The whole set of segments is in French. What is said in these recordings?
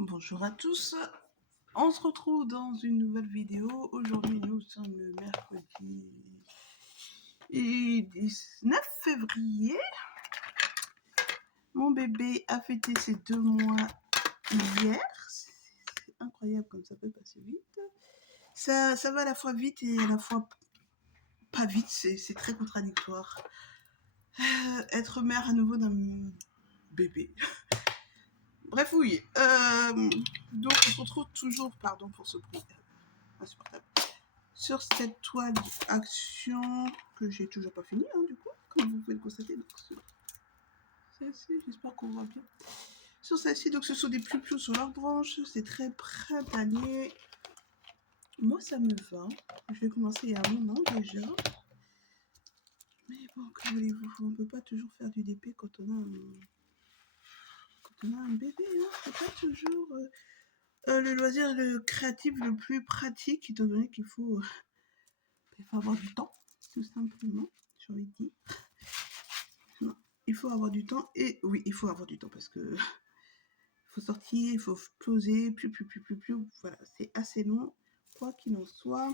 Bonjour à tous, on se retrouve dans une nouvelle vidéo. Aujourd'hui nous sommes le mercredi 19 février. Mon bébé a fêté ses 2 mois hier. C'est incroyable comme ça peut passer vite. Ça va à la fois vite et à la fois pas vite, c'est très contradictoire. Être mère à nouveau d'un bébé. Bref, oui. Donc on se retrouve toujours, pardon pour ce bruit insupportable, sur cette toile action que j'ai toujours pas fini, du coup, comme vous pouvez le constater. Donc, celle-ci, j'espère qu'on voit bien. Sur celle-ci, donc ce sont des plus sur leurs branches, c'est très printanier. Moi, ça me va. Je vais commencer il y a un moment déjà. Mais bon, que voulez-vous, on peut pas toujours faire du DP quand on a un bébé, c'est pas toujours le loisir le créatif le plus pratique, étant donné qu'il faut avoir du temps, tout simplement, j'ai envie de dire. Non, il faut avoir du temps, et oui, il faut avoir du temps, parce que il faut sortir, il faut poser, plus, voilà, c'est assez long, quoi qu'il en soit.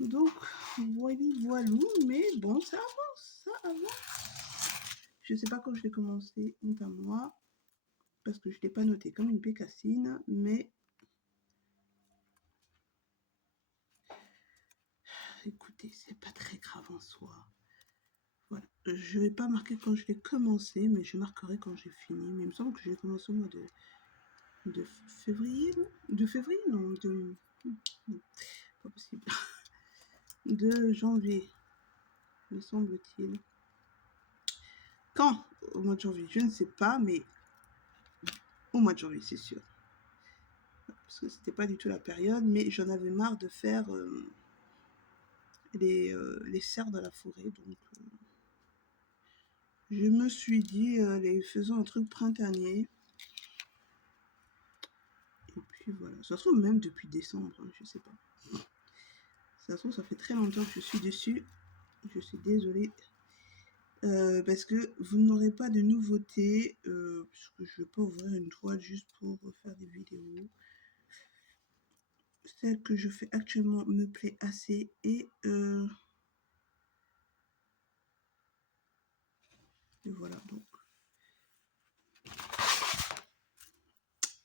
Donc, voilou, mais bon, ça avance. Je sais pas quand je vais commencer, honte à moi, parce que je l'ai pas noté comme une bécassine, mais écoutez, c'est pas très grave en soi. Voilà, je vais pas marquer quand je l'ai commencé, mais je marquerai quand j'ai fini. Mais il me semble que j'ai commencé au mois de février, non? De février, non, non, pas possible. De janvier, me semble-t-il. Quand? Au mois de janvier, je ne sais pas, mais au mois de janvier, c'est sûr. Parce que c'était pas du tout la période, mais j'en avais marre de faire les cerfs dans la forêt, donc je me suis dit, faisons un truc printanier. Et puis voilà, ça se trouve même depuis décembre, je sais pas. Ça se trouve, ça fait très longtemps que je suis dessus. Je suis désolée. Parce que vous n'aurez pas de nouveautés, puisque je ne vais pas ouvrir une toile juste pour faire des vidéos. Celle que je fais actuellement me plaît assez, et voilà, donc.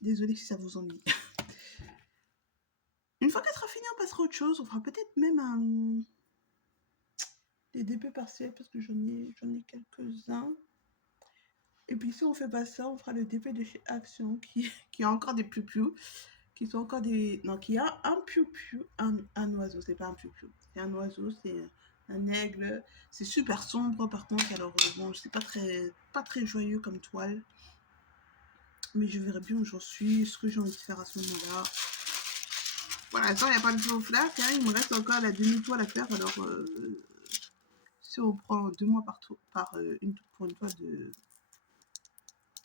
Désolée si ça vous ennuie. Une fois qu'elle sera finie, on passera à autre chose. On fera peut-être même des DP partiels, parce que j'en ai quelques-uns. Et puis si on fait pas ça, on fera le DP de chez Action, qui a encore des piou-piou, qui sont encore des... Non, qui a un piou-piou, un oiseau, c'est pas un piou-piou. C'est un oiseau, c'est un aigle. C'est super sombre par contre, alors bon, c'est pas très joyeux comme toile. Mais je verrai bien où j'en suis, ce que j'ai envie de faire à ce moment-là. Voilà, attends, il n'y a pas de feu au flac, il me reste encore la demi-toile à faire, alors si on prend 2 mois pour une toile de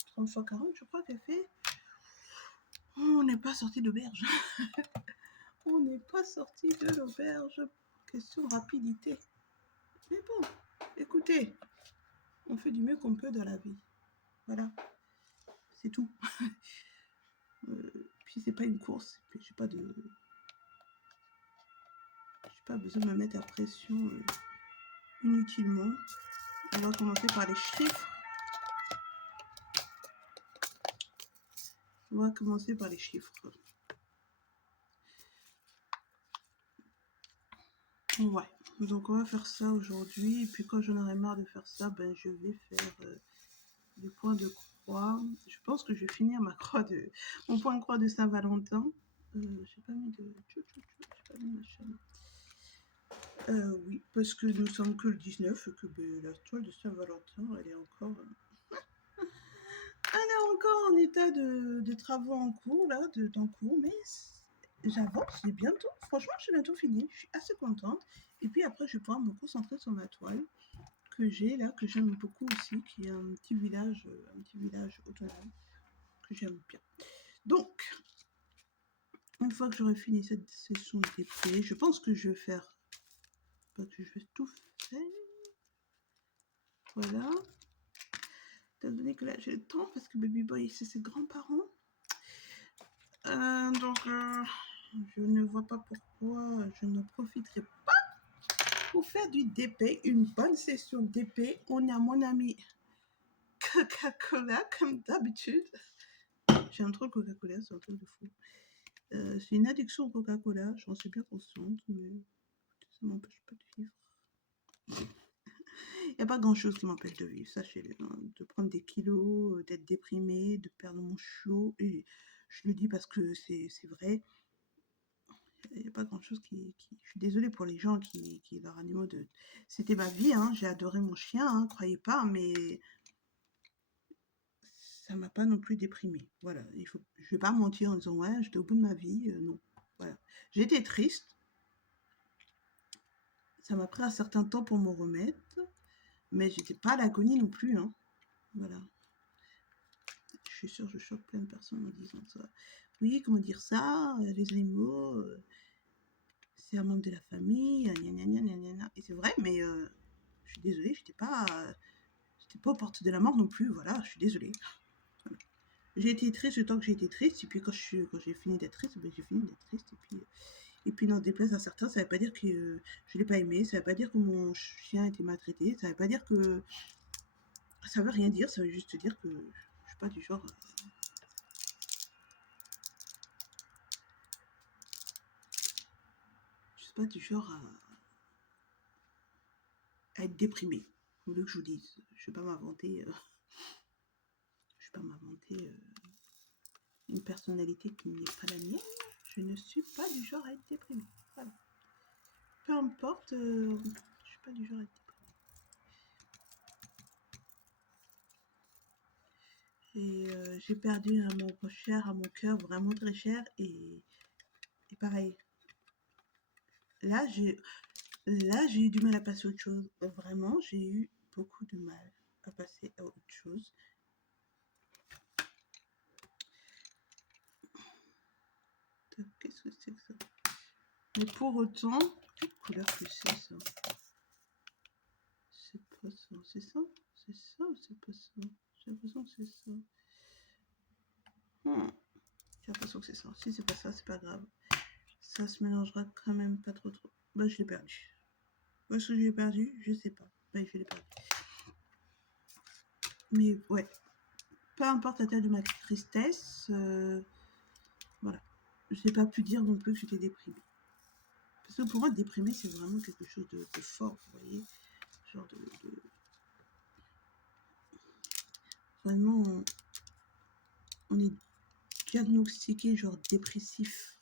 30 x 40, je crois qu'elle fait... On n'est pas sorti d'auberge. On n'est pas sorti de l'auberge. Question de rapidité. Mais bon, écoutez, on fait du mieux qu'on peut dans la vie. Voilà, c'est tout. Puis c'est pas une course. Puis j'ai pas besoin de me mettre à pression inutilement. On va commencer par les chiffres. Ouais, donc on va faire ça aujourd'hui. Et puis quand j'en aurai marre de faire ça, ben je vais faire des points de croix. Je pense que je vais finir mon point de croix de Saint-Valentin. J'ai pas mis de... J'ai pas mis ma chaîne. Oui, parce que nous sommes que le 19, que la toile de Saint-Valentin, elle est encore en état de travaux en cours, là, mais j'avance, c'est bientôt, franchement, je suis bientôt finie, je suis assez contente. Et puis après, je vais pouvoir me concentrer sur ma toile que j'ai là, que j'aime beaucoup aussi, qui est un petit village autonome, que j'aime bien. Donc, une fois que j'aurai fini cette session de DP, je pense que je vais faire... Pas que je vais tout faire. Voilà. Étant donné que là j'ai le temps, parce que Baby Boy c'est ses grands-parents, Je ne vois pas pourquoi je ne profiterai pas pour faire du DP, une bonne session DP. On est à mon ami Coca-Cola, comme d'habitude. J'aime trop le Coca-Cola, c'est un truc de fou. C'est une addiction au Coca-Cola, j'en suis bien consciente, mais ça m'empêche pas de vivre. Il n'y a pas grand-chose qui m'empêche de vivre, sachez-le. Hein. De prendre des kilos, d'être déprimée, de perdre mon chiot. Et je le dis parce que c'est vrai. Il n'y a pas grand-chose qui... Je suis désolée pour les gens qui leurs animaux de... C'était ma vie, hein. J'ai adoré mon chien, hein, croyez pas, mais ça m'a pas non plus déprimée. Voilà, je vais pas mentir en disant ouais, j'étais au bout de ma vie, non. Voilà, j'étais triste. Ça m'a pris un certain temps pour m'en remettre, mais j'étais pas à l'agonie non plus, hein. Voilà. Je suis sûre, je choque plein de personnes en disant ça. Oui, comment dire ça, les animaux, c'est un membre de la famille, gna gna gna gna gna. Et c'est vrai, mais je suis désolée, j'étais pas aux portes de la mort non plus. Voilà, je suis désolée. Voilà. J'ai été triste le temps que j'ai été triste, et puis quand j'ai fini d'être triste, ben j'ai fini d'être triste. Et puis n'en déplaise à certains, ça veut pas dire que je l'ai pas aimé, ça veut pas dire que mon chien a été maltraité, ça veut pas dire que... Ça veut rien dire, ça veut juste dire que je suis pas du genre... Je suis pas du genre à être déprimée. Vous voulez que je vous dise, je vais pas m'inventer... je vais pas m'inventer une personnalité qui n'est pas la mienne. Je ne suis pas du genre à être déprimée. Voilà. Peu importe, je suis pas du genre à être déprimée. Et j'ai perdu un membre cher à mon cœur, vraiment très cher. Et pareil, là j'ai eu du mal à passer à autre chose. Vraiment, j'ai eu beaucoup de mal à passer à autre chose. Qu'est-ce que c'est que ça? Mais pour autant, quelle couleur que c'est ça? C'est pas ça, c'est ça? C'est ça ou c'est pas ça? J'ai l'impression que c'est ça. J'ai l'impression que c'est ça. Si c'est pas ça, c'est pas grave. Ça se mélangera quand même pas trop. Bah, je l'ai perdu. Où est-ce que je l'ai perdu? Je sais pas. Bah, je l'ai perdu. Mais ouais. Peu importe la taille de ma tristesse, voilà. Je n'ai pas pu dire non plus que j'étais déprimée. Parce que pour moi, déprimée, c'est vraiment quelque chose de fort, vous voyez. Genre Vraiment, on est diagnostiqué genre dépressif.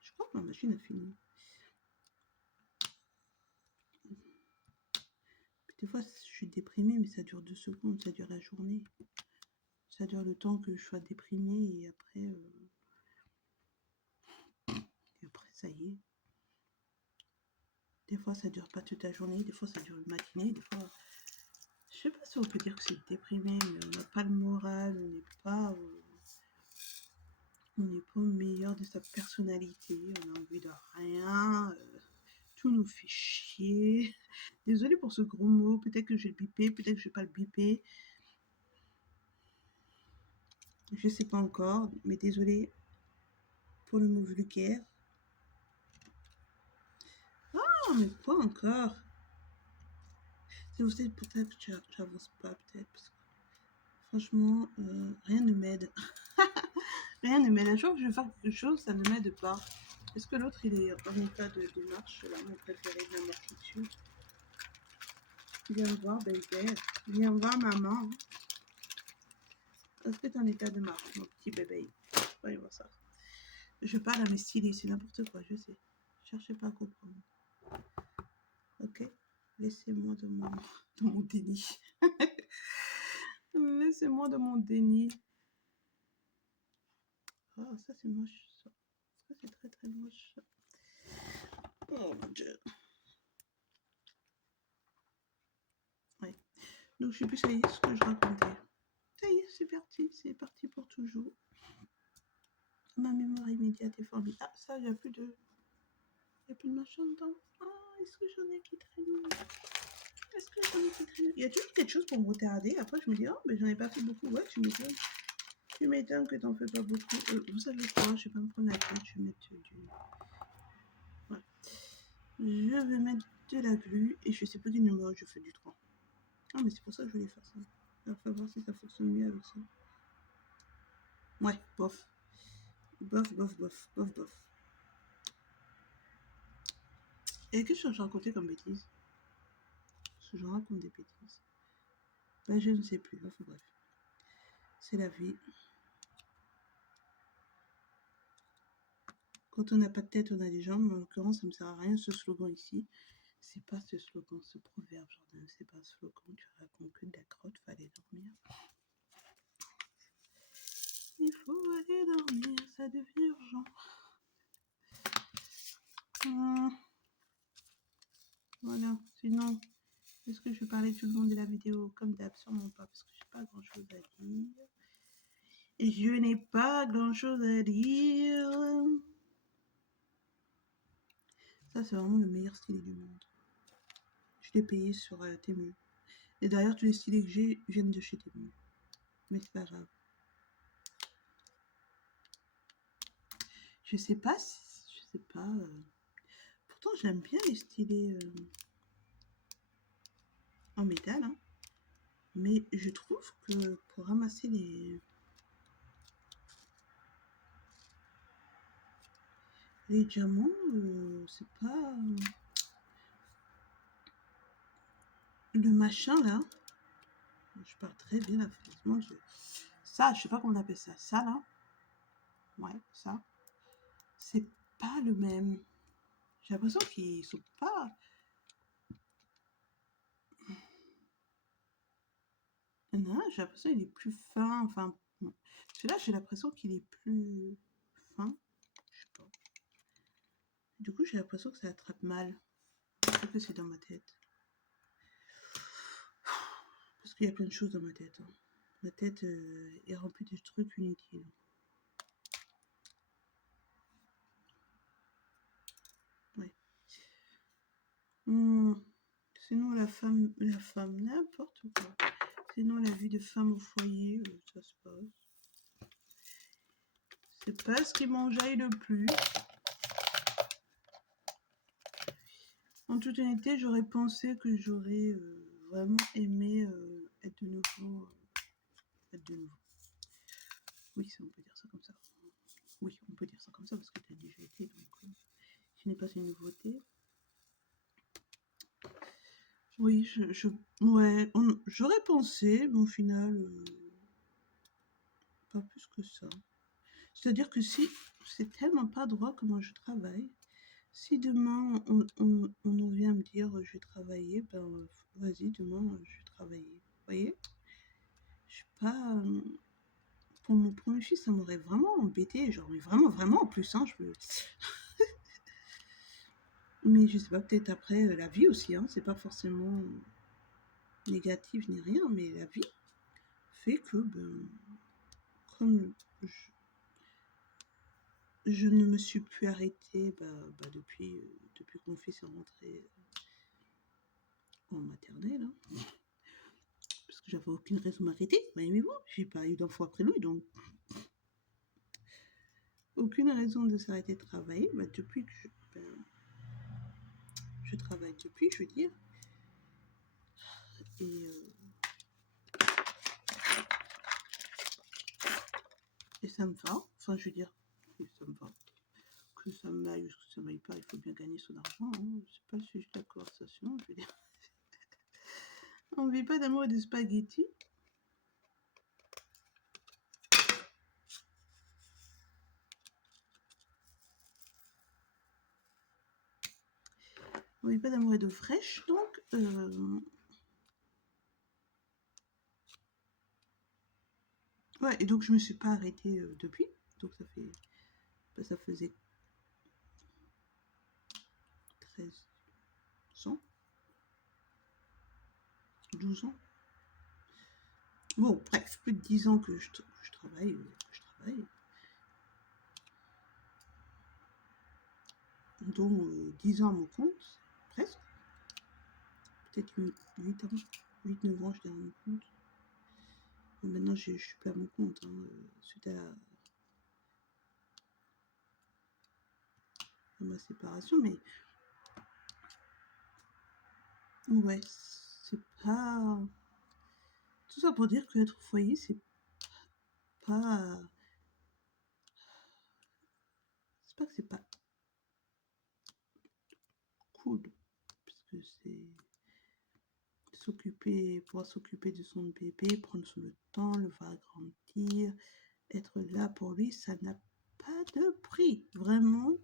Je crois que ma machine a fini. Des fois, je suis déprimée, mais ça dure 2 secondes, ça dure la journée. Ça dure le temps que je sois déprimée et après, ça y est. Des fois, ça dure pas toute la journée, des fois, ça dure une matinée, des fois... Je sais pas si on peut dire que c'est déprimé, mais on n'a pas le moral, on n'est pas au meilleur de sa personnalité, on a envie de rien, tout nous fait chier. Désolée pour ce gros mot, peut-être que je vais le biper, peut-être que je vais pas le biper. Je sais pas encore, mais désolée pour le mot vulgaire. Ah, mais quoi encore? C'est aussi pour ça que j'avance pas, peut-être. Parce que, franchement, rien ne m'aide. Rien ne m'aide. À chaque fois que je veux faire quelque chose, ça ne m'aide pas. Est-ce que l'autre, il est en état de marche, là, mon préféré de la marche dessus? Viens me voir, bébé. Viens voir, maman. Est-ce que tu es en état de marche, mon petit bébé? Voyons voir ça. Je parle à mes stylés, c'est n'importe quoi, je sais. Cherchez pas à comprendre. Ok? Laissez-moi dans mon déni. Laissez-moi dans mon déni. Oh, ça c'est moche. Ça c'est très très moche. Oh mon dieu. Ouais. Donc je sais plus, ça y est, ce que je racontais. Ça y est, c'est parti pour toujours. Ma mémoire immédiate est formidable. Ah, ça, il n'y a plus de... Il n'y a plus de machin dedans. Ah, est-ce que j'en ai qui traînent? Est-ce que Il y a toujours quelque chose pour me retarder. Après, je me dis, oh, mais j'en ai pas fait beaucoup. Ouais, tu m'étonnes. Tu m'étonnes que t'en fais pas beaucoup. Vous savez quoi? Je vais pas me prendre la tête. Je vais mettre du. Voilà. Je vais mettre de la glu et je sais pas quel numéro je fais du 3. Ah, mais c'est pour ça que je voulais faire ça. Il va voir si ça fonctionne mieux avec ça. Ouais, bof. Bof, bof, bof, bof, bof. Et qu'est-ce que je racontais comme bêtise? Parce que je raconte des bêtises. Ben, je ne sais plus. Enfin, bref. C'est la vie. Quand on n'a pas de tête, on a des jambes. En l'occurrence, ça ne me sert à rien ce slogan ici. C'est pas ce slogan, ce proverbe, Jordan. C'est pas ce slogan. Tu racontes que de la crotte, fallait dormir. Il faut aller dormir, ça devient urgent. Voilà. Sinon, est-ce que je vais parler tout le long de la vidéo? Comme d'hab, sûrement pas, parce que j'ai pas grand chose à dire. Et je n'ai pas grand chose à dire. Ça, c'est vraiment le meilleur stylet du monde. Je l'ai payé sur Temu. Et d'ailleurs, tous les stylés que j'ai viennent de chez Temu. Mais c'est pas grave. Je sais pas si... Je sais pas... Pourtant, j'aime bien les stylés en métal. Hein. Mais je trouve que pour ramasser les diamants, c'est pas... le machin, là. Je parle très bien la France. Ça, je sais pas comment on appelle ça. Ça, là. Ouais, ça. C'est pas le même. J'ai l'impression qu'ils sont pas... Non, j'ai l'impression qu'il est plus fin. Enfin, celui-là, j'ai l'impression qu'il est plus fin. Je sais pas. Du coup, j'ai l'impression que ça attrape mal. Peut-être que c'est dans ma tête. Parce qu'il y a plein de choses dans ma tête. Hein. Ma tête est remplie de trucs inutiles. Ouais. Sinon, la femme, n'importe quoi. Sinon, la vie de femme au foyer, ça se passe. C'est pas ce qui m'enjaille le plus. En toute honnêteté, j'aurais pensé que j'aurais vraiment aimé être de nouveau. Oui, on peut dire ça comme ça. Oui, on peut dire ça comme ça parce que tu as déjà été, donc ce n'est pas une nouveauté. Oui, ouais, j'aurais pensé, mais au final, pas plus que ça. C'est-à-dire que si c'est tellement pas droit comment je travaille, si demain on en vient me dire je vais travailler, ben vas-y, demain je vais travailler. Vous voyez? Je suis pas. Pour mon premier fils, ça m'aurait vraiment embêté, genre, mais vraiment, vraiment en plus, hein, mais je sais pas, peut-être après la vie aussi, hein, c'est pas forcément négatif ni rien, mais la vie fait que, ben, comme je ne me suis plus arrêtée depuis que mon fils est rentré en maternelle, hein, parce que j'avais aucune raison de m'arrêter, mais bon, j'ai pas eu d'enfant après lui, donc aucune raison de s'arrêter de travailler, depuis que je travaille depuis, je veux dire, et ça me va, enfin je veux dire, ça me va. Que ça m'aille ou que ça m'aille pas, il faut bien gagner son argent. Hein. C'est pas le sujet de la conversation, je veux dire. On ne vit pas d'amour et de spaghettis. On ne vit pas d'amour et d'eau fraîche, donc... Ouais, et donc je me suis pas arrêtée depuis. Donc ça fait... ça faisait 13 ans, 12 ans. Bon, bref, plus de 10 ans que je travaille. Dont 10 ans à mon compte, presque. peut-être 8 ans, 8-9 ans, je t'ai rendu compte. Bon, maintenant, je suis plus à mon compte, hein, suite à ma séparation, mais ouais, c'est pas... Tout ça pour dire que être au foyer, c'est pas... C'est pas que c'est pas cool, parce que c'est pouvoir s'occuper de son bébé, prendre le temps, le voir grandir, être là pour lui, ça n'a pas de prix. Vraiment,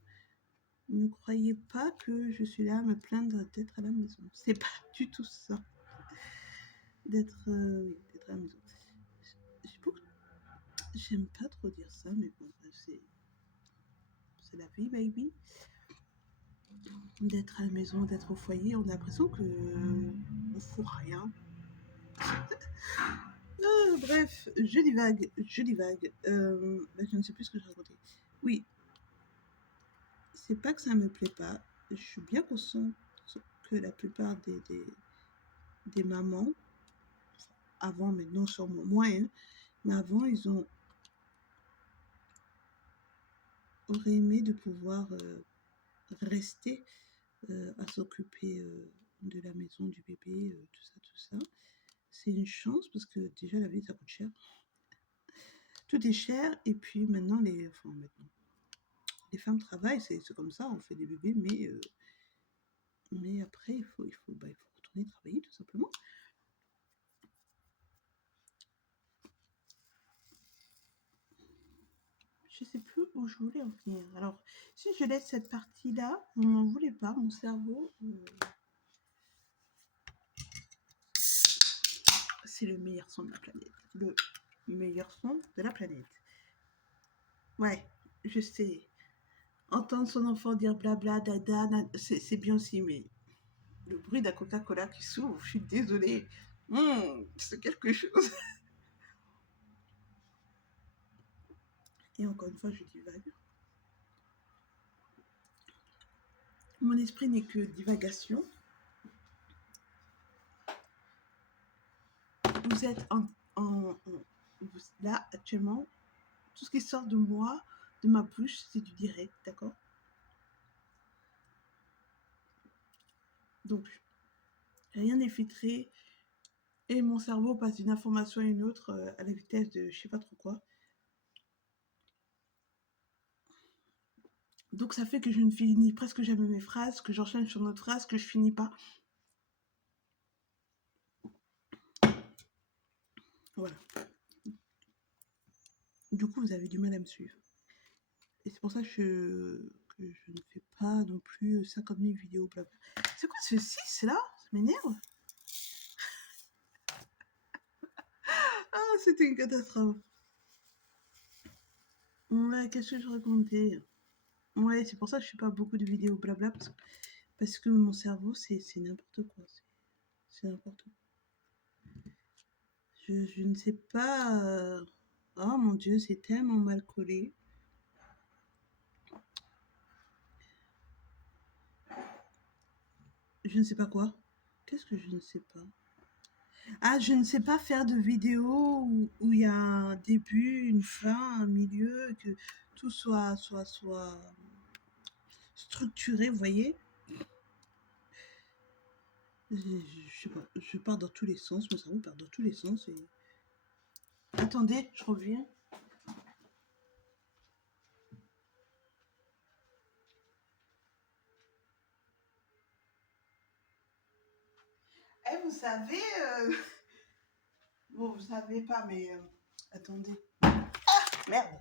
ne croyez pas que je suis là à me plaindre d'être à la maison. C'est pas du tout ça. D'être à la maison. J'aime pas trop dire ça, mais bon, c'est la vie, baby. D'être à la maison, d'être au foyer, on a l'impression que on fout rien. Bref, je divague. Je ne sais plus ce que je racontais. Oui, c'est pas que ça me plaît pas. Je suis bien consciente que la plupart des mamans, avant, maintenant sûrement moins, hein, mais avant, ils auraient aimé de pouvoir rester à s'occuper de la maison, du bébé, tout ça. C'est une chance parce que déjà la vie ça coûte cher. Tout est cher et puis maintenant les femmes travaillent, c'est comme ça, on fait des bébés, mais après il faut retourner travailler tout simplement. Je sais plus où je voulais en venir. Alors, si je laisse cette partie-là, on n'en voulait pas, mon cerveau, c'est le meilleur son de la planète. Le meilleur son de la planète. Ouais, je sais. Entendre son enfant dire blabla, dada, c'est bien aussi, mais le bruit d'un Coca-Cola qui s'ouvre, je suis désolée. C'est quelque chose. Et encore une fois, je divague. Mon esprit n'est que divagation. Vous êtes là, actuellement, tout ce qui sort de moi, de ma bouche, c'est du direct, d'accord? Donc, rien n'est filtré et mon cerveau passe d'une information à une autre à la vitesse de je sais pas trop quoi. Donc, ça fait que je ne finis presque jamais mes phrases, que j'enchaîne sur une autre phrase, que je finis pas. Voilà. Du coup, vous avez du mal à me suivre. Et c'est pour ça que je ne fais pas non plus 50 000 vidéos. Blabla. C'est quoi ce 6 là? Ça m'énerve. Ah, c'était une catastrophe. Ouais, qu'est-ce que je racontais? Ouais, c'est pour ça que je fais pas beaucoup de vidéos blabla parce que mon cerveau, c'est n'importe quoi. C'est n'importe quoi. Je ne sais pas. Oh mon Dieu, c'est tellement mal collé. Je ne sais pas quoi. Qu'est-ce que je ne sais pas? Ah, je ne sais pas faire de vidéos où il y a un début, une fin, un milieu, que tout soit structuré, vous voyez? Je sais pas, je pars dans tous les sens, mon cerveau part dans tous les sens et... Attendez, je reviens. Eh, vous savez, bon, vous savez pas, mais attendez. Merde.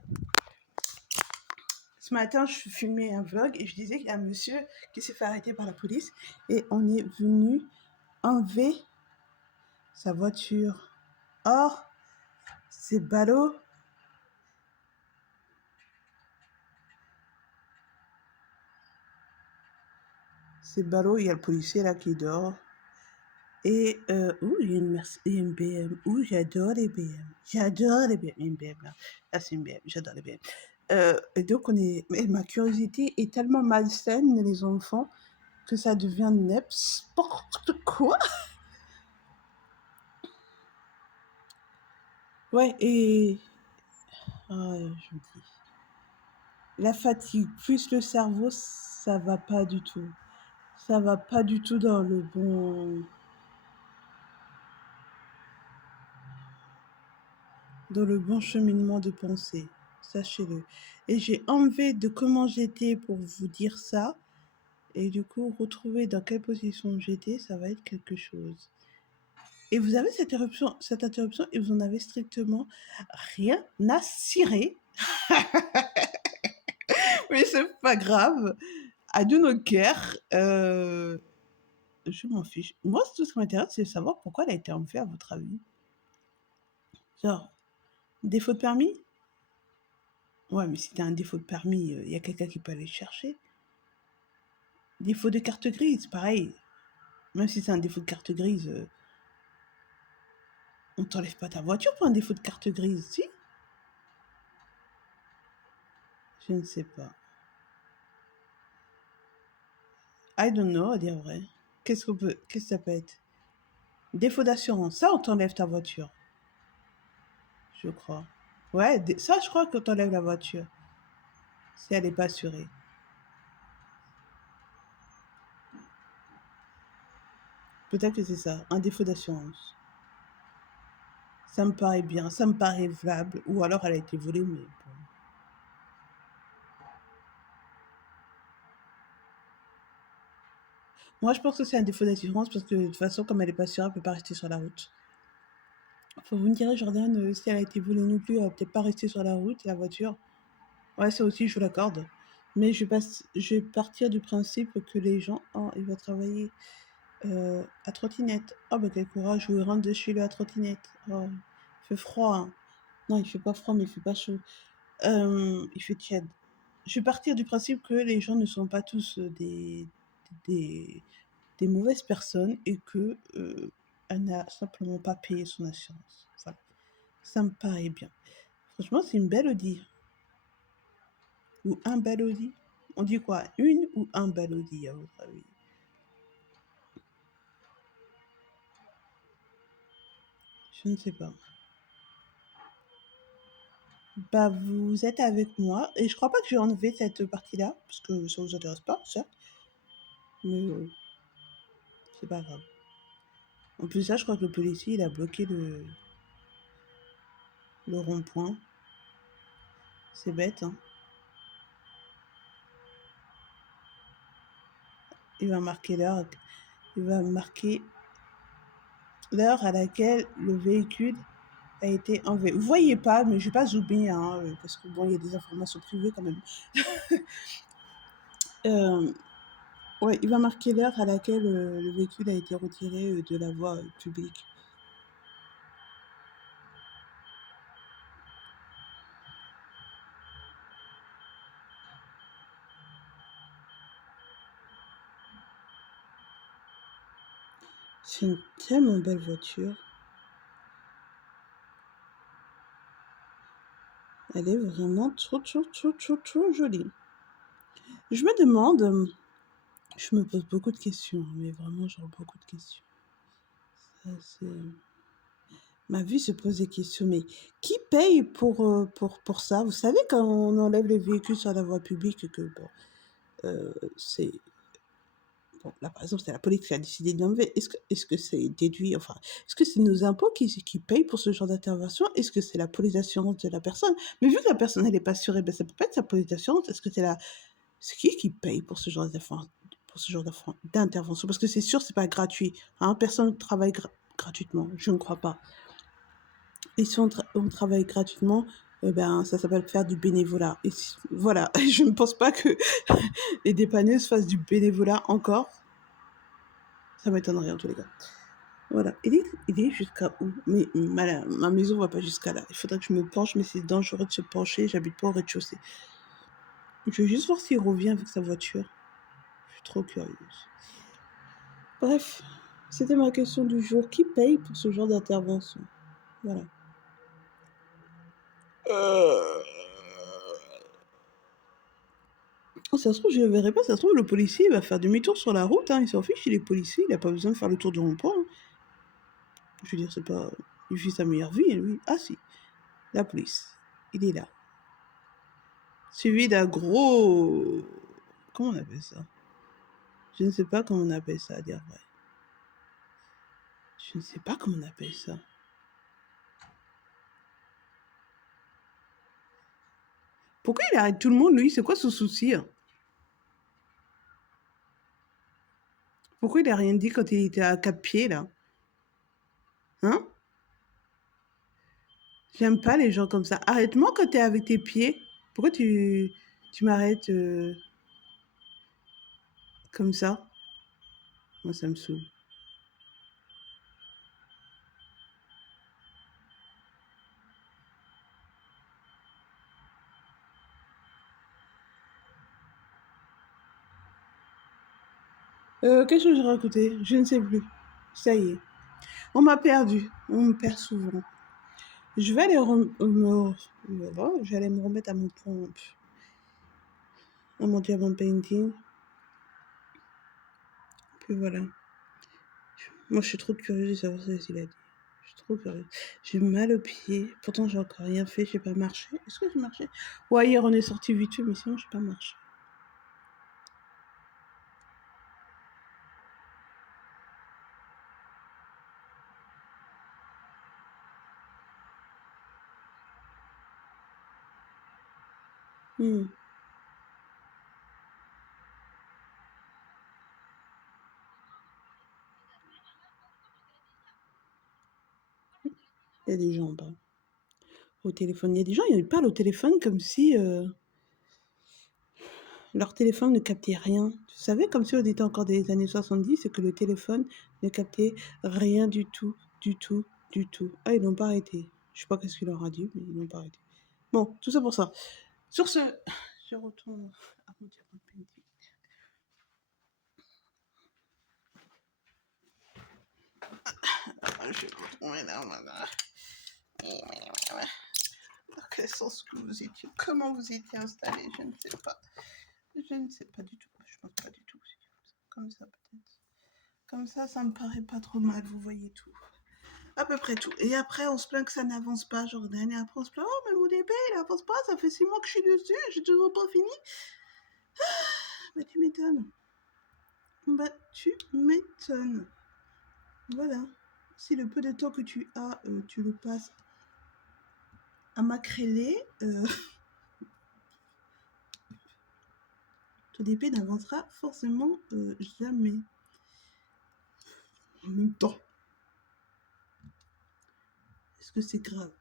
Ce matin, je filmais un vlog et je disais qu'il y a un monsieur qui s'est fait arrêter par la police et on est venu enlever sa voiture. Or, c'est ballot. C'est ballot, il y a le policier là qui dort. Et, il y a une BM. J'adore les BM. J'adore les BM. Une BM là. Là, c'est une BM. J'adore les BM. Et donc, mais ma curiosité est tellement malsaine, les enfants. que ça devient n'importe quoi. Ouais, et je me dis, la fatigue plus le cerveau, ça va pas du tout. Ça va pas du tout dans le bon cheminement de pensée. Sachez-le. Et j'ai enlevé de comment j'étais pour vous dire ça. Et du coup, retrouver dans quelle position j'étais, ça va être quelque chose. Et vous avez cette interruption et vous en avez strictement rien à cirer. Mais c'est pas grave. I do not care. Je m'en fiche. Moi, tout ce qui m'intéresse, c'est de savoir pourquoi elle a été enlevée, à votre avis. Genre, défaut de permis? Ouais, mais si t'as un défaut de permis, il y a quelqu'un qui peut aller le chercher. Défaut de carte grise, pareil. Même si c'est un défaut de carte grise, on t'enlève pas ta voiture pour un défaut de carte grise, si? Je ne sais pas. I don't know, à dire vrai. Qu'est-ce que ça peut être? Défaut d'assurance, ça, on t'enlève ta voiture. Je crois. Ouais, ça, je crois qu'on t'enlève la voiture. Si elle n'est pas assurée. Peut-être que c'est ça, un défaut d'assurance. Ça me paraît bien, ça me paraît valable. Ou alors elle a été volée, mais bon. Moi, je pense que c'est un défaut d'assurance parce que de toute façon, comme elle n'est pas assurée, elle ne peut pas rester sur la route. Enfin, vous me direz, Jordan, si elle a été volée non plus, elle va peut-être pas rester sur la route, la voiture. Ouais, ça aussi, je vous l'accorde. Mais je vais partir du principe que les gens, oh, il va travailler à trottinette. Oh, bah quel courage, ou il rentre de chez lui à trottinette. Oh, il fait froid, hein. Non, il fait pas froid, mais il fait pas chaud. Il fait tiède. Je vais partir du principe que les gens ne sont pas tous des, des mauvaises personnes et que elle n'a simplement pas payé son assurance. Voilà. Ça me paraît bien. Franchement, c'est une belle Audi. Ou un bel Audi. On dit quoi? Une ou un bel Audi, à votre avis? Je ne sais pas. Bah, vous êtes avec moi. Et je crois pas que j'ai enlevé cette partie-là, parce que ça vous intéresse pas, certes. Mais c'est pas grave. En plus, ça, je crois que le policier, il a bloqué le rond-point. C'est bête, hein. Il va marquer l'heure. Il va marquer l'heure à laquelle le véhicule a été enlevé. Vous voyez pas, mais je vais pas zoomer, hein, parce que bon, il y a des informations privées quand même. Ouais, il va marquer l'heure à laquelle le véhicule a été retiré de la voie publique. C'est une tellement belle voiture. Elle est vraiment trop, trop, trop, trop, trop jolie. Je me demande, je me pose beaucoup de questions, mais vraiment, genre beaucoup de questions. Ça, ma vie se pose des questions, mais qui paye pour ça? Vous savez, quand on enlève les véhicules sur la voie publique, que bon, c'est... Bon, là, par exemple, c'est la police qui a décidé de l'enlever. Est-ce que c'est déduit, enfin, est-ce que c'est nos impôts qui payent pour ce genre d'intervention? Est-ce que c'est la police d'assurance de la personne? Mais vu que la personne, elle n'est pas assurée, ben, ça peut pas être sa police d'assurance. Est-ce que c'est qui paye pour ce genre d'intervention? Parce que c'est sûr, c'est pas gratuit, hein. Personne ne travaille gratuitement. Je ne crois pas. Et si on travaille gratuitement, ben, ça s'appelle faire du bénévolat. Et voilà, je ne pense pas que les dépanneuses fassent du bénévolat encore. Ça m'étonnerait en tous les cas. Voilà. Il est jusqu'à où? Mais ma maison va pas jusqu'à là. Il faudrait que je me penche, mais c'est dangereux de se pencher. J'habite pas au rez-de-chaussée. Je vais juste voir s'il revient avec sa voiture. Je suis trop curieuse. Bref, c'était ma question du jour. Qui paye pour ce genre d'intervention? Voilà. Oh, ça se trouve, je ne verrai pas. Ça se trouve, le policier il va faire demi-tour sur la route. Hein. Il s'en fiche, il est policier. Il n'a pas besoin de faire le tour du rond-point. Hein. Je veux dire, c'est pas. Il vit sa meilleure vie, lui. Ah, si. La police. Il est là. Suivi d'un gros. Comment on appelle ça? Je ne sais pas comment on appelle ça, à dire vrai. Je ne sais pas comment on appelle ça. Pourquoi il arrête tout le monde, lui? C'est quoi son souci? Hein? Pourquoi il a rien dit quand il était à quatre pieds, là? Hein? J'aime pas les gens comme ça. Arrête-moi quand t'es avec tes pieds. Pourquoi tu m'arrêtes comme ça? Moi, ça me saoule. Qu'est-ce que j'ai raconté? Je ne sais plus. Ça y est. On m'a perdu. On me perd souvent. Je vais aller voilà, j'allais me remettre à mon point, à mon diamond painting. Puis voilà. Moi, je suis trop curieuse de savoir ce qu'il a dit. Je suis trop curieuse. J'ai mal au pied. Pourtant, j'ai encore rien fait. J'ai pas marché. Est-ce que j'ai marché? Ouais, hier, on est sorti vite fait, mais sinon, j'ai pas marché. Hmm. Il y a des gens, bah, au téléphone. Il y a des gens, ils parlent au téléphone comme si leur téléphone ne captait rien. Tu savais, comme si on était encore des années 70 et que le téléphone ne captait rien du tout, du tout, du tout. Ah, ils n'ont pas arrêté. Je sais pas qu'est-ce qu'il leur a dit, mais ils n'ont pas arrêté. Bon, tout ça pour ça. Sur ce, je retourne à mon diamant painting. Je vais retourner là, voilà. Dans quel sens que vous étiez? Comment vous étiez installé? Je ne sais pas. Je ne sais pas du tout. Je pense pas du tout. Comme ça, peut-être. Comme ça me paraît pas trop mal. Vous voyez tout. À peu près tout. Et après, on se plaint que ça n'avance pas, Jordan. Et après, on se plaint, oh, mais mon épée, il n'avance pas. Ça fait 6 mois que je suis dessus. J'ai toujours pas fini. Bah, tu m'étonnes. Bah, tu m'étonnes. Voilà. Si le peu de temps que tu as, tu le passes à macréler, ton épée n'avancera forcément jamais. En même temps, est-ce que c'est grave?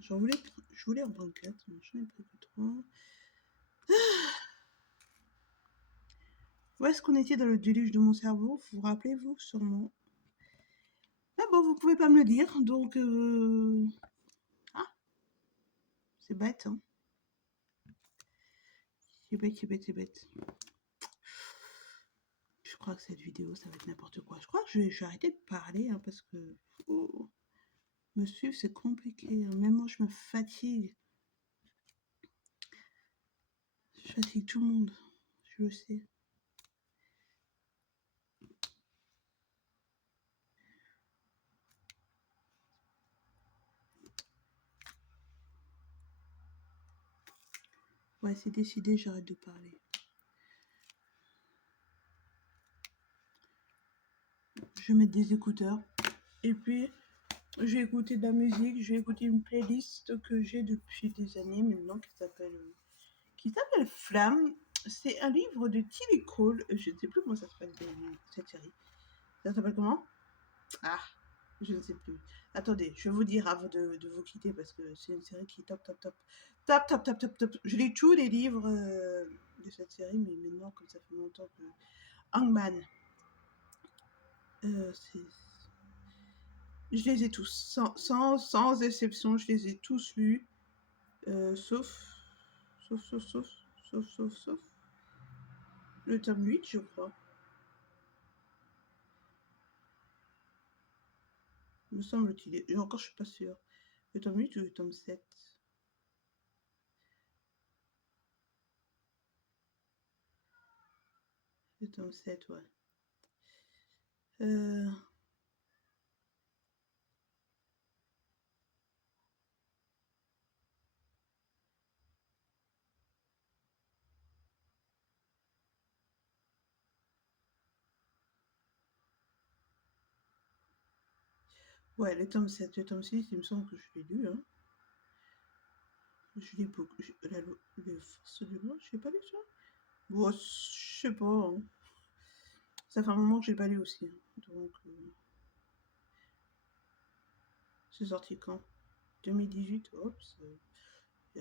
Je voulais en prendre 4, mais j'en ai pris que 3. Où est-ce qu'on était dans le déluge de mon cerveau? Vous vous rappelez-vous sûrement? Ah bon, vous pouvez pas me le dire, donc ah, c'est bête, hein. C'est bête, c'est bête, c'est bête. Je crois que cette vidéo, ça va être n'importe quoi. Je crois que je vais arrêter de parler, hein, parce que oh, me suivre, c'est compliqué. Hein. Même moi, je me fatigue. Je fatigue tout le monde, je le sais. Ouais, c'est décidé, j'arrête de parler. Je vais mettre des écouteurs. Et puis, je vais écouter de la musique. Je vais écouter une playlist que j'ai depuis des années maintenant qui s'appelle Flamme. C'est un livre de Tilly Cole. Je ne sais plus comment ça s'appelle cette série. Ça s'appelle comment? Ah, je ne sais plus. Attendez, je vais vous dire avant de vous quitter parce que c'est une série qui est top, top, top. Top, top, top, top, top. Je lis tous les livres de cette série, mais maintenant, comme ça fait longtemps que. Hangman. C'est. Je les ai tous, sans exception, je les ai tous lus, sauf, sauf le tome 8, je crois. Me semble-t-il. Et encore, je suis pas sûre. Le tome 8 ou le tome 7? tome 7, ouais. Euh, Ouais, le tome 7, le tome 6, il me semble que je l'ai lu. Hein. Je lis beaucoup. Les forces du mal, je l'ai pas lu ça. Bon, je sais pas. Hein. Ça fait un moment que j'ai pas lu aussi. Hein. Donc, c'est sorti quand? 2018. Oups. Il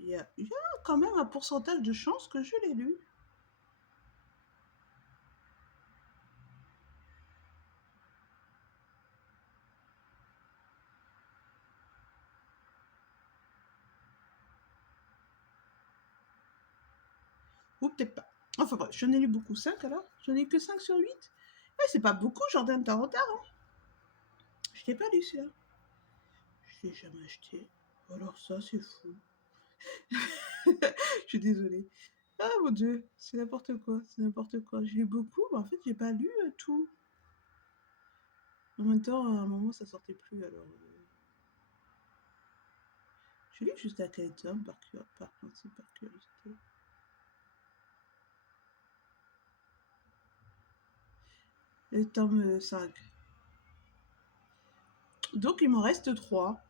y a, y a quand même un pourcentage de chances que je l'ai lu. Ou peut-être pas. Enfin bref, j'en ai lu beaucoup. 5 alors? J'en ai que 5 sur 8. Ouais, c'est pas beaucoup, Jordan, t'es en retard. Hein. Je l'ai pas lu celui-là. Je l'ai jamais acheté. Alors ça, c'est fou. Je suis désolée. Ah mon dieu, c'est n'importe quoi, c'est n'importe quoi. J'ai lu beaucoup, mais en fait, j'ai pas lu tout. En même temps, à un moment, ça sortait plus, alors. Je lis jusqu'à quel tome, par principe, par curiosité. Le tome 5. Donc, il m'en reste 3.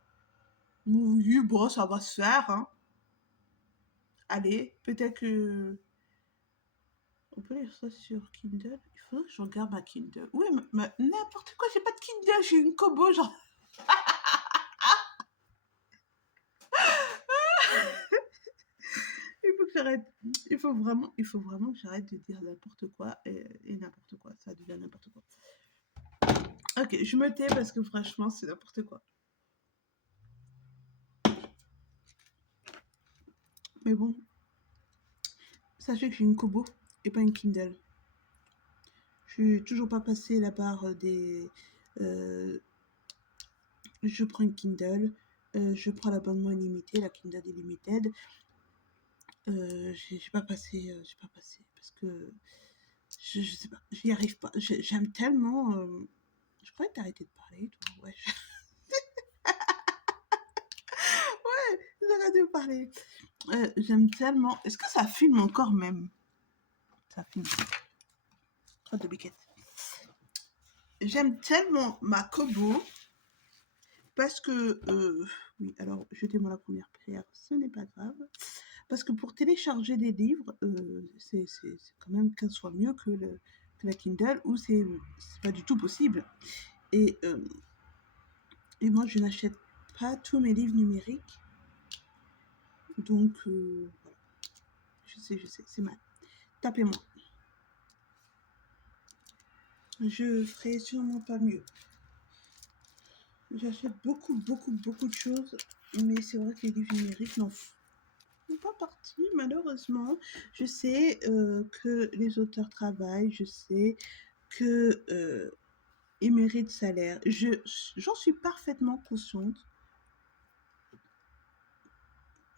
Oui, bon, ça va se faire, hein. Allez, peut-être que... On peut lire ça sur Kindle. Il faudrait que je regarde ma Kindle. Oui, n'importe quoi, j'ai pas de Kindle, j'ai une Kobo, genre... Il faut que j'arrête. Il faut vraiment que j'arrête de dire n'importe quoi et n'importe quoi. Ça devient n'importe quoi. Ok, je me tais parce que franchement, c'est n'importe quoi. Mais bon, sachez que j'ai une Kobo et pas une Kindle. Je suis toujours pas passé la barre des. euh, je prends une Kindle, je prends l'abonnement illimité, la Kindle Unlimited. J'ai pas passé, parce que je sais pas, j'y arrive pas. J'aime tellement. Je pourrais t'arrêter de parler, toi. Ouais, j'arrête de parler. J'aime tellement. Est-ce que ça filme encore même? Ça filme. Trop de biquettes. J'aime tellement ma Kobo parce que. Oui, alors jetez-moi la première pierre, ce n'est pas grave. Parce que pour télécharger des livres, c'est quand même 15 fois mieux que la Kindle où c'est pas du tout possible. Et, et moi, je n'achète pas tous mes livres numériques. Donc, voilà. Je sais, c'est mal. Tapez-moi. Je ferai sûrement pas mieux. J'achète beaucoup, beaucoup, beaucoup de choses, mais c'est vrai que les livres numériques n'en font pas partie, malheureusement. Je sais que les auteurs travaillent, je sais que ils méritent salaire. J'en suis parfaitement consciente,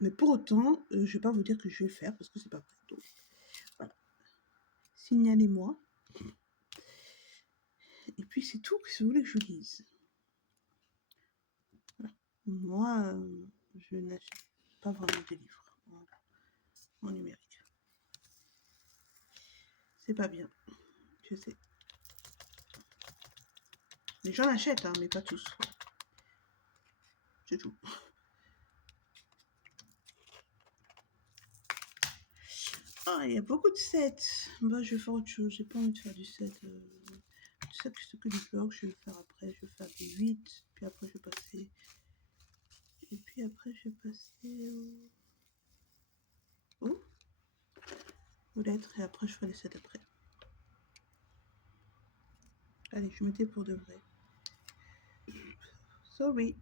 mais pour autant, je ne vais pas vous dire que je vais le faire parce que c'est pas vrai. Donc, voilà. Signalez-moi. Et puis c'est tout que vous voulez que je vous dise. Voilà. Moi, je n'achète pas vraiment des livres en numérique. C'est pas bien, je sais. Mais j'en achète, hein, mais pas tous. C'est tout. Ah, il y a beaucoup de sets. Bah, je vais faire autre chose. J'ai pas envie de faire du set. Du set, c'est que du blog. Je vais le faire après. Je vais faire des 8. Puis après, je vais passer. Et puis après, je vais passer aux lettres. Et après, je ferai les sets après. Allez, je mettais pour de vrai. Sorry.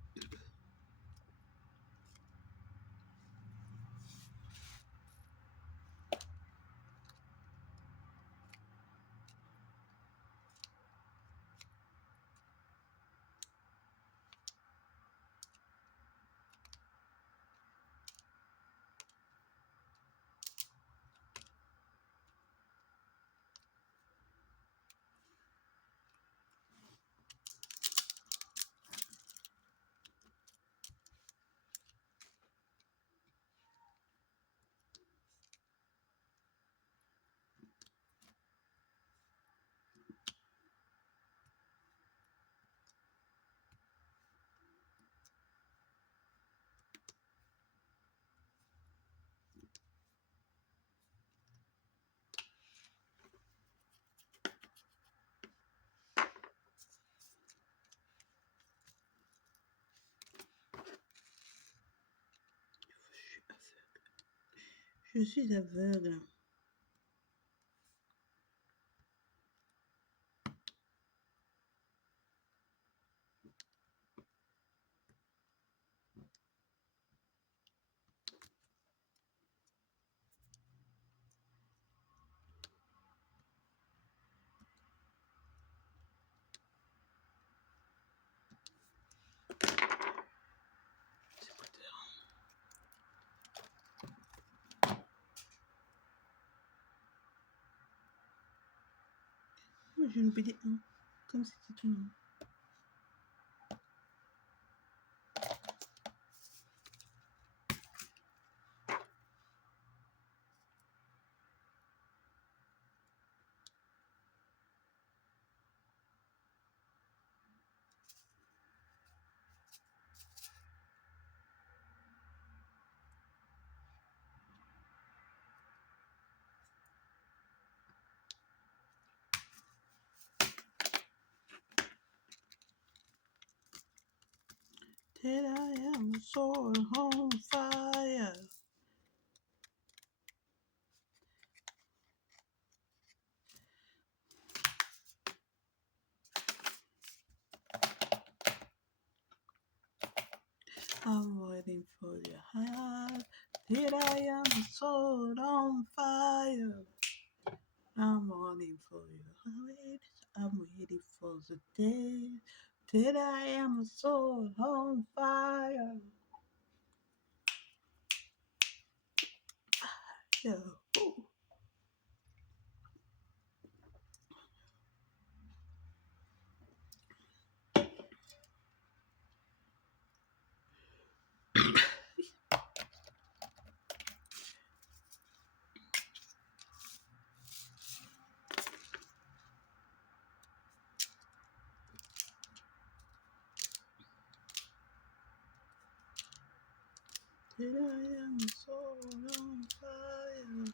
Je suis aveugle. Moi, j'ai une BD 1, comme c'était tout le monde. Till I am a soul on fire. I'm waiting for your heart. Till I am a soul on fire. I'm waiting for your heart. I'm waiting for the day. Till I am a soul on fire. Yeah. Ooh. Till I am a soul on fire.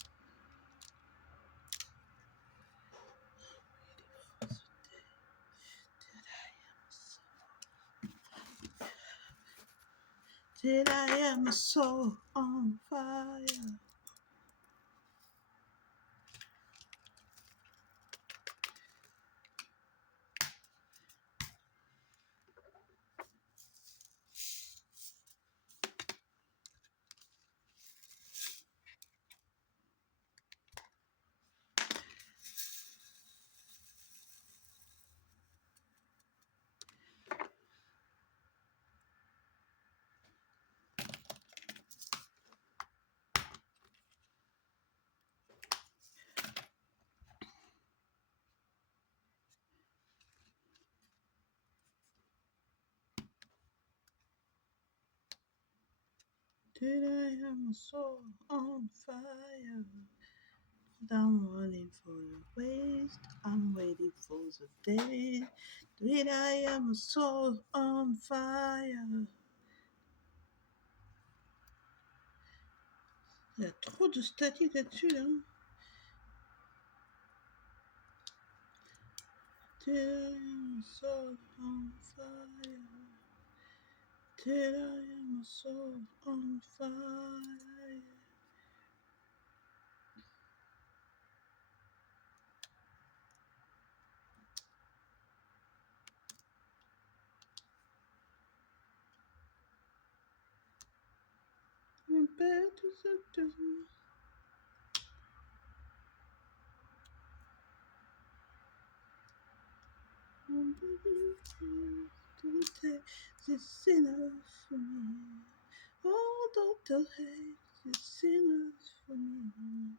Till I am a soul on fire. Till I am a soul on fire. I'm waiting for the waste. I'm waiting for the day. Till I am a soul on fire. Il y a trop de statique là-dessus, là. Till I am a soul on fire. Till I am a soul on fire. I'm back to the This enough for me. Oh, don't hate, this enough for me.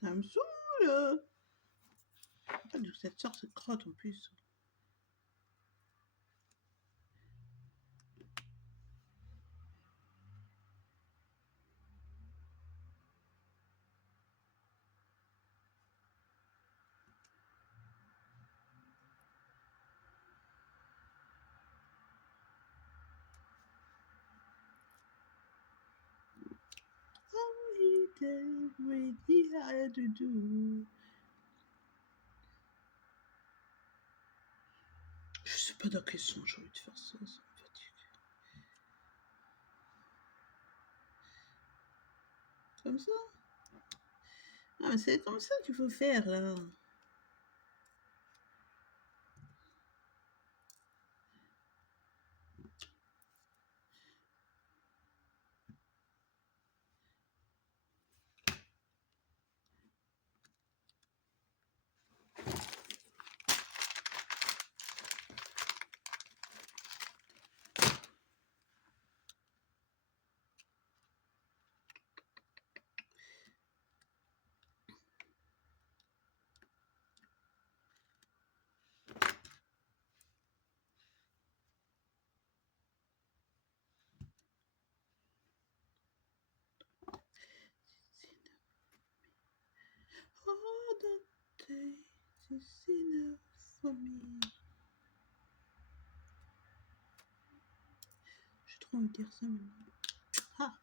Ça me saoule. Pas d'où cette sort cette crotte en plus. tell me how to do. Je sais pas dans quel son j'ai envie de faire ça, ça me fatigue. Comme ça? Ah, mais c'est comme ça qu'il faut faire là. Oh, don't take this enough for me. J'ai trop envie de dire ça maintenant. Ah.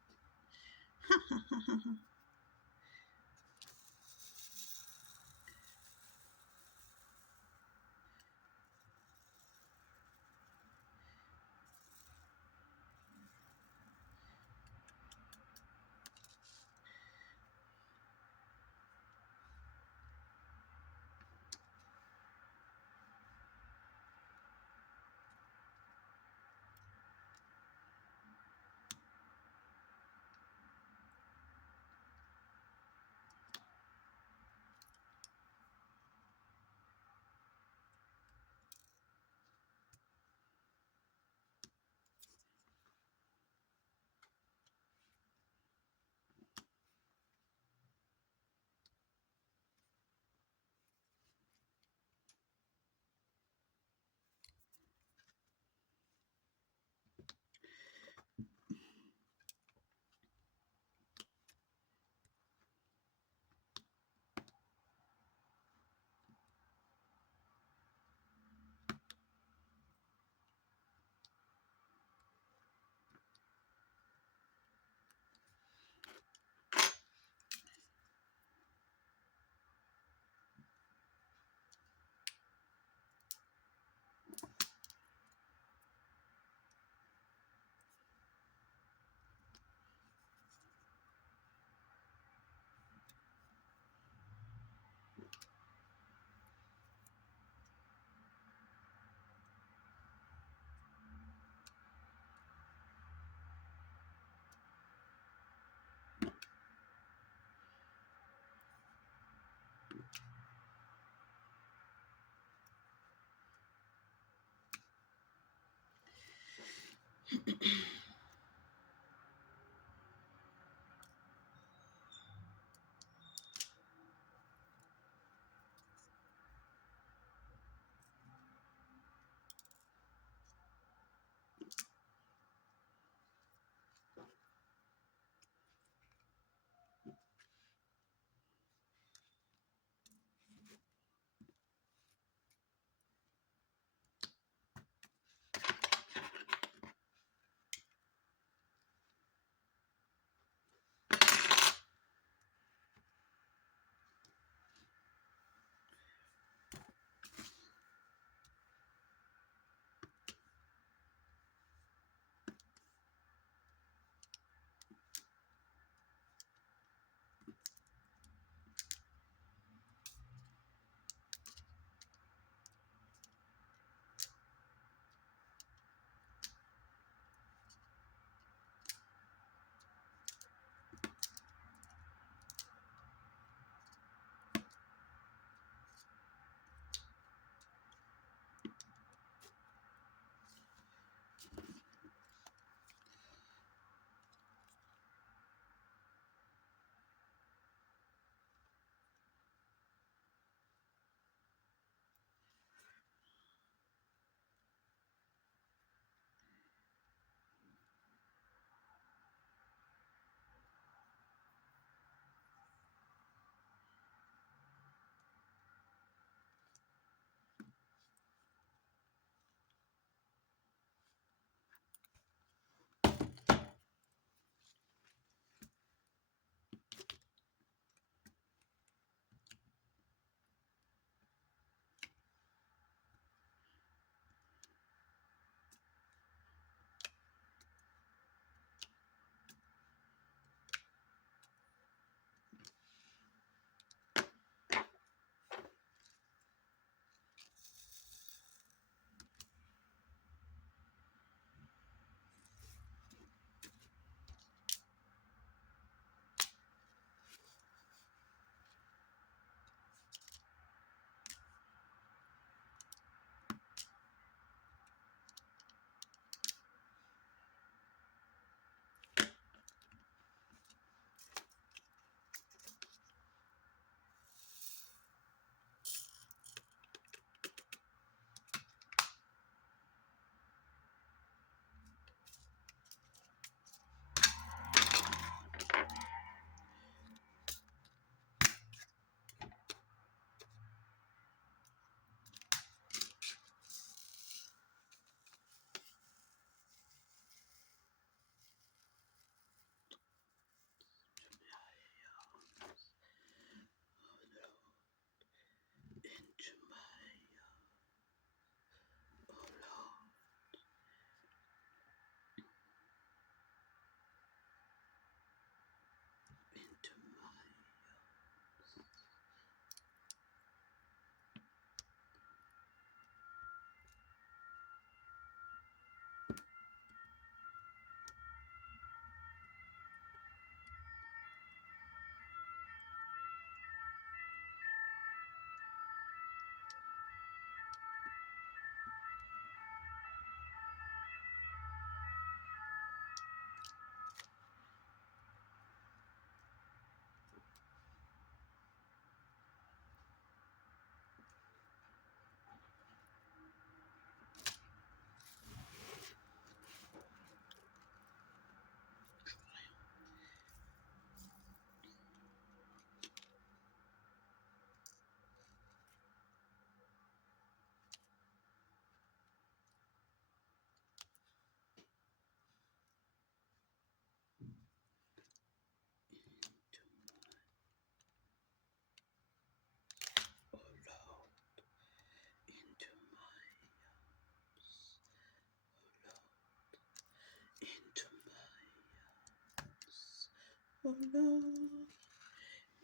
Oh Lord,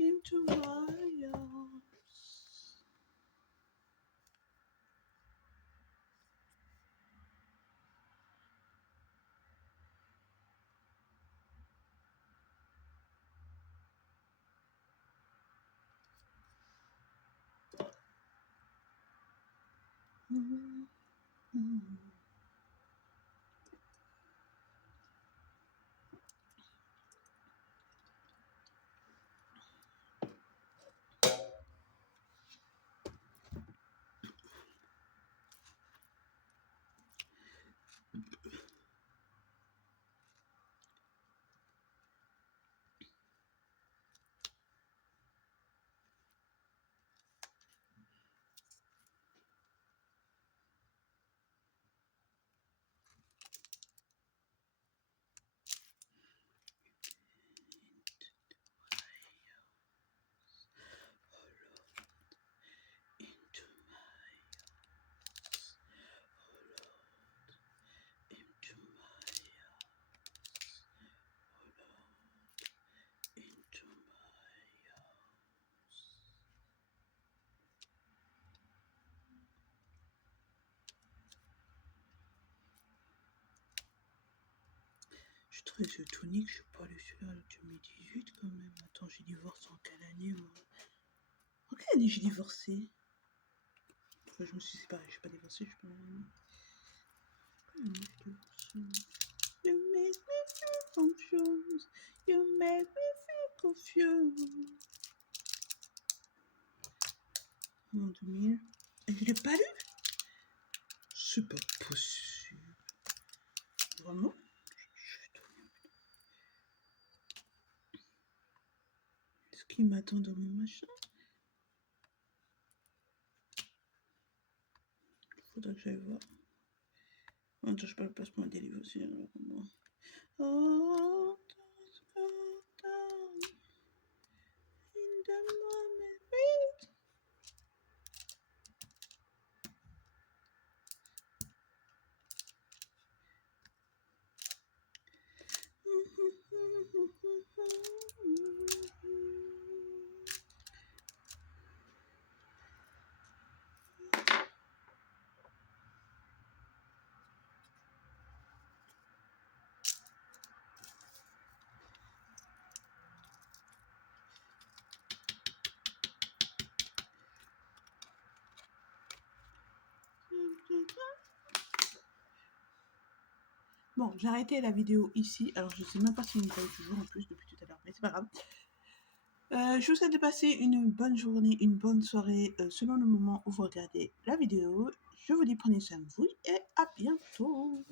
into my arms. Into my arms. Oh Lord, into my arms. Oh Lord, into my arms. Je trouve ce tonique, je suis pas allée celui-là en 2018 quand même. Attends, j'ai divorcé en quelle année moi? En quelle année j'ai divorcé? Enfin, je me suis séparée, je suis pas divorcée, je suis pas. Quelle année j'ai divorcé? You make me feel confused. You make me feel confused. En 2000. Et je l'ai pas lu? C'est pas possible. Vraiment? Est-ce qu'il m'attend dans mon machin? Faudrait que j'aille voir. Attends, je peux le placement des livres aussi. Alors, non. Oh, just go down in the moment. Bon, j'ai arrêté la vidéo ici. Alors, je sais même pas si vous me voyez toujours en plus depuis tout à l'heure, mais c'est pas grave. Je vous souhaite de passer une bonne journée, une bonne soirée selon le moment où vous regardez la vidéo. Je vous dis prenez soin de vous et à bientôt.